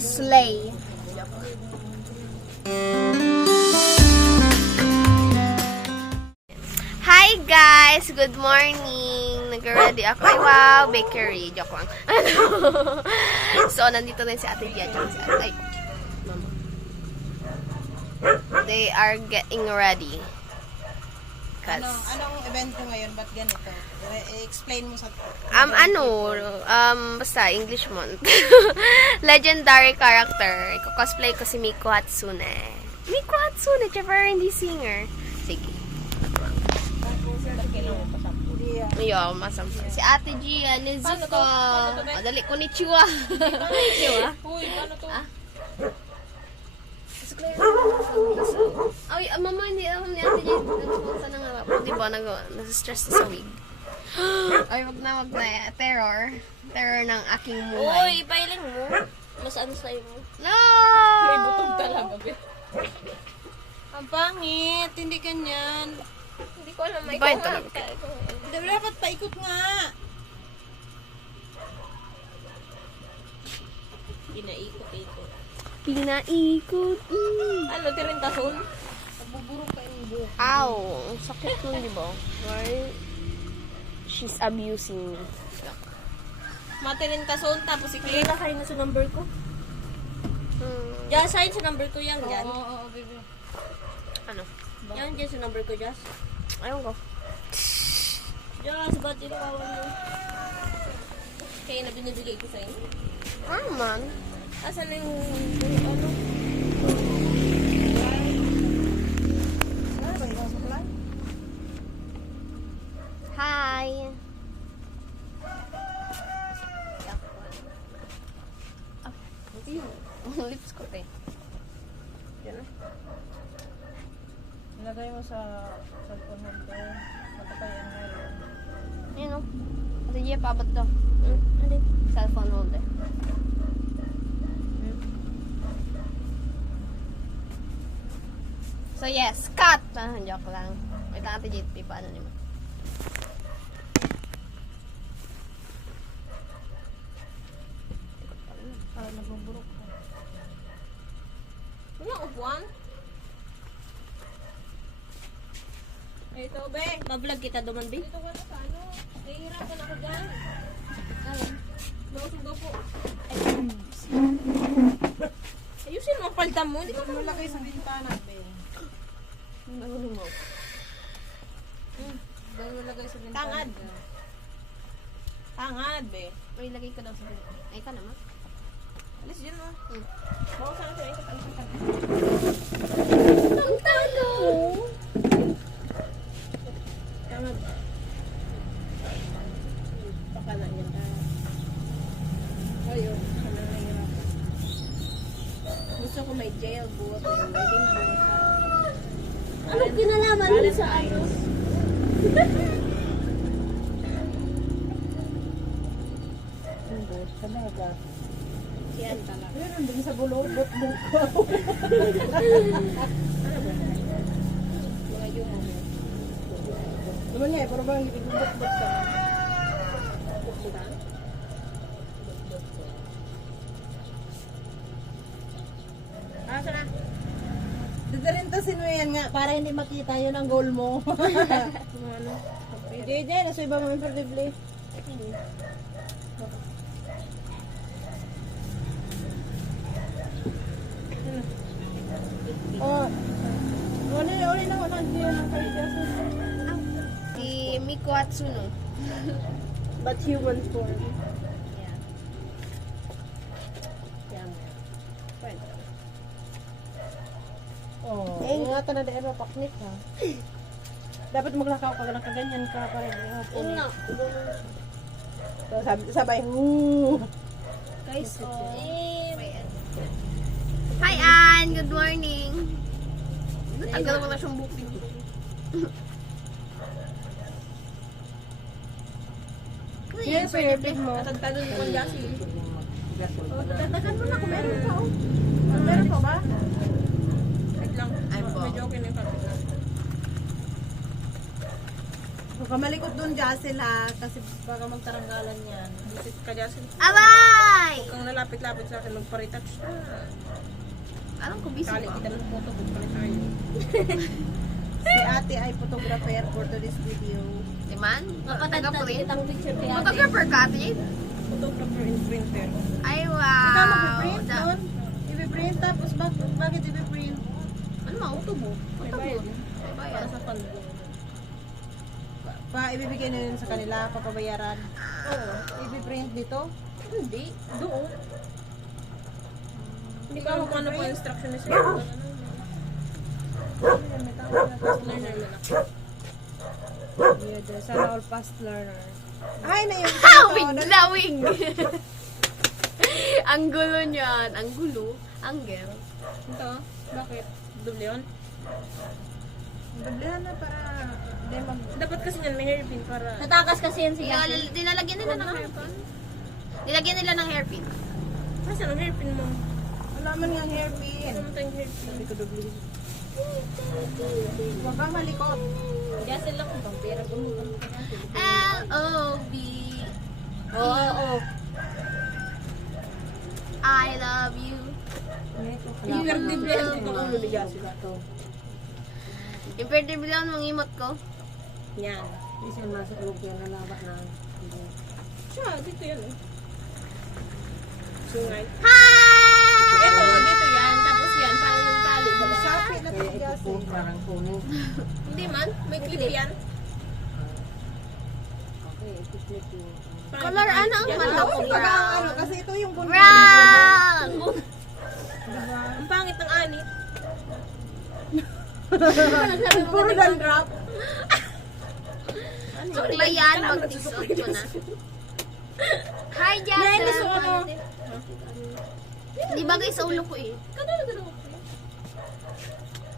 Slay. Hi guys! Good morning! Nag-ready ako. Ay wow! Bakery. Joke lang. So, nandito na si Ate Gia. Si Ate. Ay. Mama. They are getting ready. Anong event ko ngayon? Ba't ganito? I-explain mo sa... basta, English month. Legendary character. Iko-cosplay ko si Miku Hatsune. Miku Hatsune, pero hindi singer. Sige. Yo, masam. Si Ate Gia, Nezuko. Dali ko ni Chiwa. Chiwa? Uy, paano to? Ay, mama, hindi alam ni Ate Gia. Saan nga ba? Di ba, nasa-stress na sa wig. Ay, wag na. Terror. Terror ng aking Uy, buhay. ipailing mo. Mas ano sa'yo mo. No! May butog talaga, be. Ang pangit. Hindi ganyan. Hindi ko alam. May Ba yun talaga? Dapat paikot nga. Pinaikot-ikot. Pinaikot. Ano, tirintason? Nagbuburong ka yung buhok. Ow! Ang sakit nun, di ba? Why? She's abusing me. Matirintason, tapos i-clear na kayo na sa number ko. Just, sign sa number ko yan. Yan. Oo, baby. Ano? Yan, dyan sa number ko, Just. Ayun ko. Just, ba't inawawan mo? Kaya na binibigay ko sa'yo. Man. Asan na yung ano? Hi! Lips ko, te. Yan na. Ilagay mo sa cellphone mo doon. Matapayan ngayon. Yan o. Ate Gia, paabot to. Ano? Cellphone holder. So yes, cut! Joke lang. Wait lang, Ate JP, paano naman? Para nagbuburok ka. Wala upuan? Ito, be. Ma-vlog kita duman, be. Ito ka na sa ano. Nahihirapan ako dyan. Mausog daw po. Ayusin mo ang palda mo. Hindi ka Huwag mo lagay sa bintana, be. Nahulong mo. Huwag mo lagay sa bintana. Tangad. Tangad, be. May lagay ko daw sa pinto. Ay, ka naman. Alis dyan, oh. Bawa sana siya. Ikot, alis ka. Ang tago! Tangad. Baka na yan. Ayun. Gusto ko may jail buhat. May wedding buhat. Ano kinalaman mo sa ano? Talaga. Yan talaga. Pero nandun sa bulobot mo ko. Mga yung ano. Naman nga, pero bang ibig-bot-bot ka. Bukan? Ah, sana? Dadarintasin mo yan nga para hindi makita yun ang goal mo. Ano? Hindi, dyan. Nasa iba mo imperdible. Oh. Uli na ako nandiyo ng kaligasan. Si Miku Hatsuno. But human form. Yan. Yan. Pwede. Oh. Eh, ingatan na dahil mapaknit ha. Dapat maglakaw ka ng kaganyan ka para hindi mo po. Una. Sabay, huu. Guys, Hi, Ann! Good morning! Natanggal mo na siyang booking. Yes, pwede mo. tatagtagan mo kong Jassy. Tatagan mo na kung meron ka. Meron ka ba? Wait lang. Ay po. Medyo okay na yung kapit. Baka malikot doon, Jassel ha. Kasi baka magtaranggalan yan. Visit ka dyan. Abay! Kung nalapit-lapit sa akin, magpa-retouch na. Alam ko, busy Kali pa. kita ng photo, magpalit tayo. Si ate ay photographer for today's video. Di man? Taga-print. kitang picture kay ate. Photographer ka, ate? Photographer and printer. Ay, Ikaw wow. mag-print doon? I-print tapos bakit i-print? Ano mga utubo? May Utubo. bayad. May Para bayad. sa fund. Ibibigay na yun sa kanila, papabayaran. Oo. I-print dito? Hindi. Doon. Hindi ka kung ano po instruction ni sir. May tao na tapos Learner na lang. yeah, sana all past learner. Ay, na yung Wig na wig! Ang gulo niyan. Ang gulo. Ang girl. Ito? Bakit? Doble yun? Doblehan na para hindi mag... Dapat kasi yan may hairpin para... Natakas kasi yan si Yaki. Dinalagyan nila ng hairpin. Nilagyan nila ng hairpin. Kasi ang hairpin mo. Wala man nga hairpin. Ano tayong hairpin? Sabi ko doblehan. Huwag kang malikot. Jasin lang kung pera gumugan. L-O-V Oo. I love you. Imperdiblehan ito ang ulo ni Jasin. Imperative lang mga imot ko. Yan. Isa nasa loob yan na laba na. Siya, dito yan eh. Sungay. Hi! Ito, dito yan. Tapos yan, parang yung tali. Sapi na ito kasi. Parang kuno. Hindi man, may clip yan. Okay, ipiplit yung... Color ano ang mata ko? Baga ang ano, kasi ito yung kuno. Brown! Diba? Ang pangit ng anit. Puro dandruff. Sukla yan, mag-tisot ko na. Hi, Yan, gusto ko Jason! ano. Di bagay sa ulo ko eh. Kadalo-dalo ko.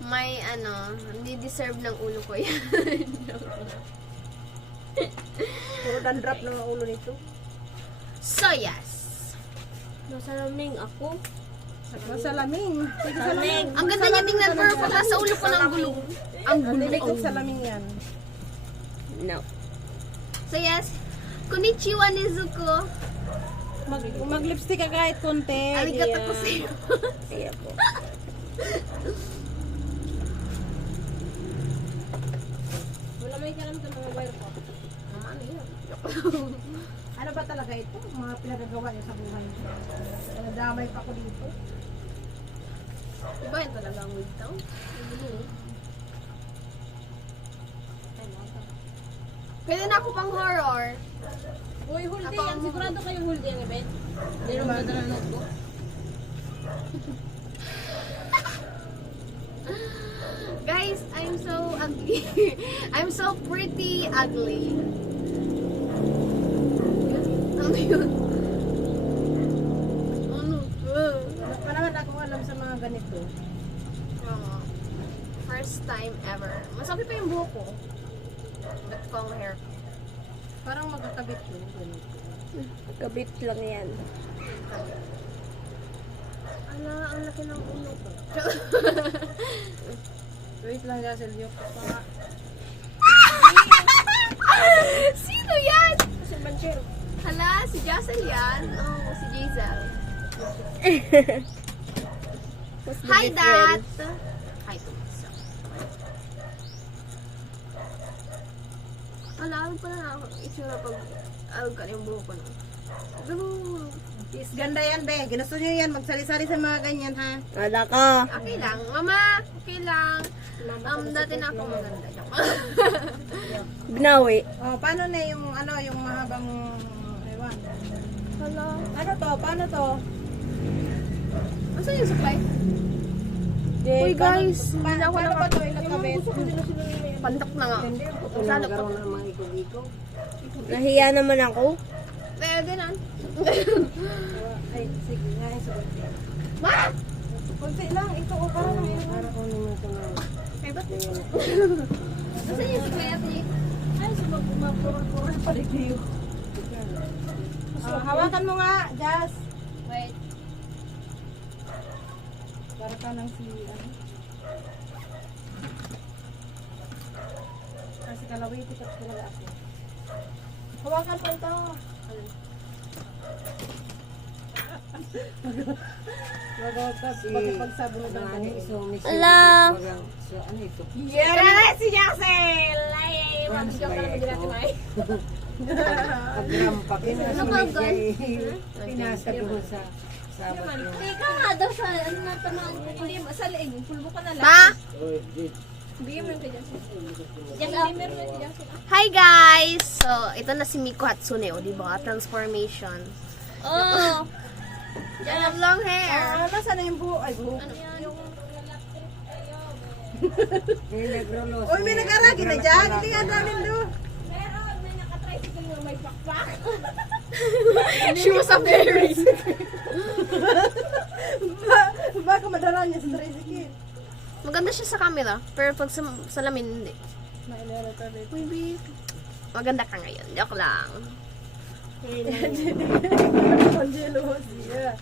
May ano, hindi deserve ng ulo ko yan. Puro dandruff ng ulo nito. So, yes. Masalaming ako. Masalaming. Sige, salaming. Ang ganda niya tingnan, pero pag nasa ulo ko ng gulong. Ang Dinig gulong. ng salaming yan. No. So, yes. Konnichiwa, Nezuko. Mag-lipstick ka kahit konti. Arigato ko sa'yo. Sige po. Wala may kalam sa mga wire ko. Ano yun? Ano ba talaga ito? Mga pinagagawa niya sa buhay niya. Nadamay pa ako dito. Iba yun talaga ang wig daw. Pwede na ako pang horror. Uy, huldi Ako yan. ang- Sigurado kayong huldi yan, Ibet. Hindi naman dadala ng notebook. Guys, I'm so ugly. I'm so pretty ugly. Ano yun? Ano? Wala pa naman ako alam sa mga ganito. Oo. First time ever. Masakit pa yung buhok ko. Ba't ko ang hair ko? Parang magkakabit ko. Ganito. Kabit lang yan. Ala, ang laki ng ulo ko. Wait lang, Jassel. Yung pa. Sino yan? Kasi manchero. Hala, si Jassel yan. Oh, si Jazel. Hi, Dad! Hi, Tumasa. Wala, ano pa na ako itsura pag alog ka na yung buhok ko na. Ganun. Is ganda yan, be. Ginusto nyo yan. Magsali-sali sa mga ganyan, ha? Wala ka. Okay lang. Mama, okay lang. Dati na ako maganda. Binawi. Oh, paano na yung, ano, yung mahabang, ewan. Hala. Ano to? Paano to? Saan yung supply? Uy, guys, Paano ba to? Ilagkabit? Pandak na nga. Masyado pa. Nahiya naman ako. Pwede na. Ay, sige nga. Ma! Kunti lang. Ito, o, parang lang. Para ko naman ito na. Ay, ba't? Saan yung supply ate? Ay, sumagpapurul-purul pa rin kayo. Hawakan mo nga, Jazz. Wait. Para ka ng si, ano? Kasi kalawiti ka talaga ako. Hawakan pa ito. Magawag ka, pagpagsabong ng ganito. Ala. Yeah! Si Jaxel! Ay, mabigyan ka naman din natin, May. Pinasa ko sa sabat yung... Teka nga daw sa, ano na tamaan ko. Hindi, sa leeg, pulbo ka na lang. Ma! Bigyan mo yung kay Jackson. Jackson, meron na si Jackson. Hi guys! So, ito na si Miko Hatsune, o diba? Transformation. Oh! I have long hair. Nasaan na yung buho? Ay, buho. Ano yan? May nagro-loss. Uy, may nag-aragi na dyan. Hindi nga namin doon. Meron, may nakatricycle na may pakpak. She was a berry. Baka madara niya sa tricycle. Maganda siya sa camera, pero pag sa salamin, hindi. Nailera ka dito. Maybe, maganda ka ngayon. Joke lang. Angelo, siya.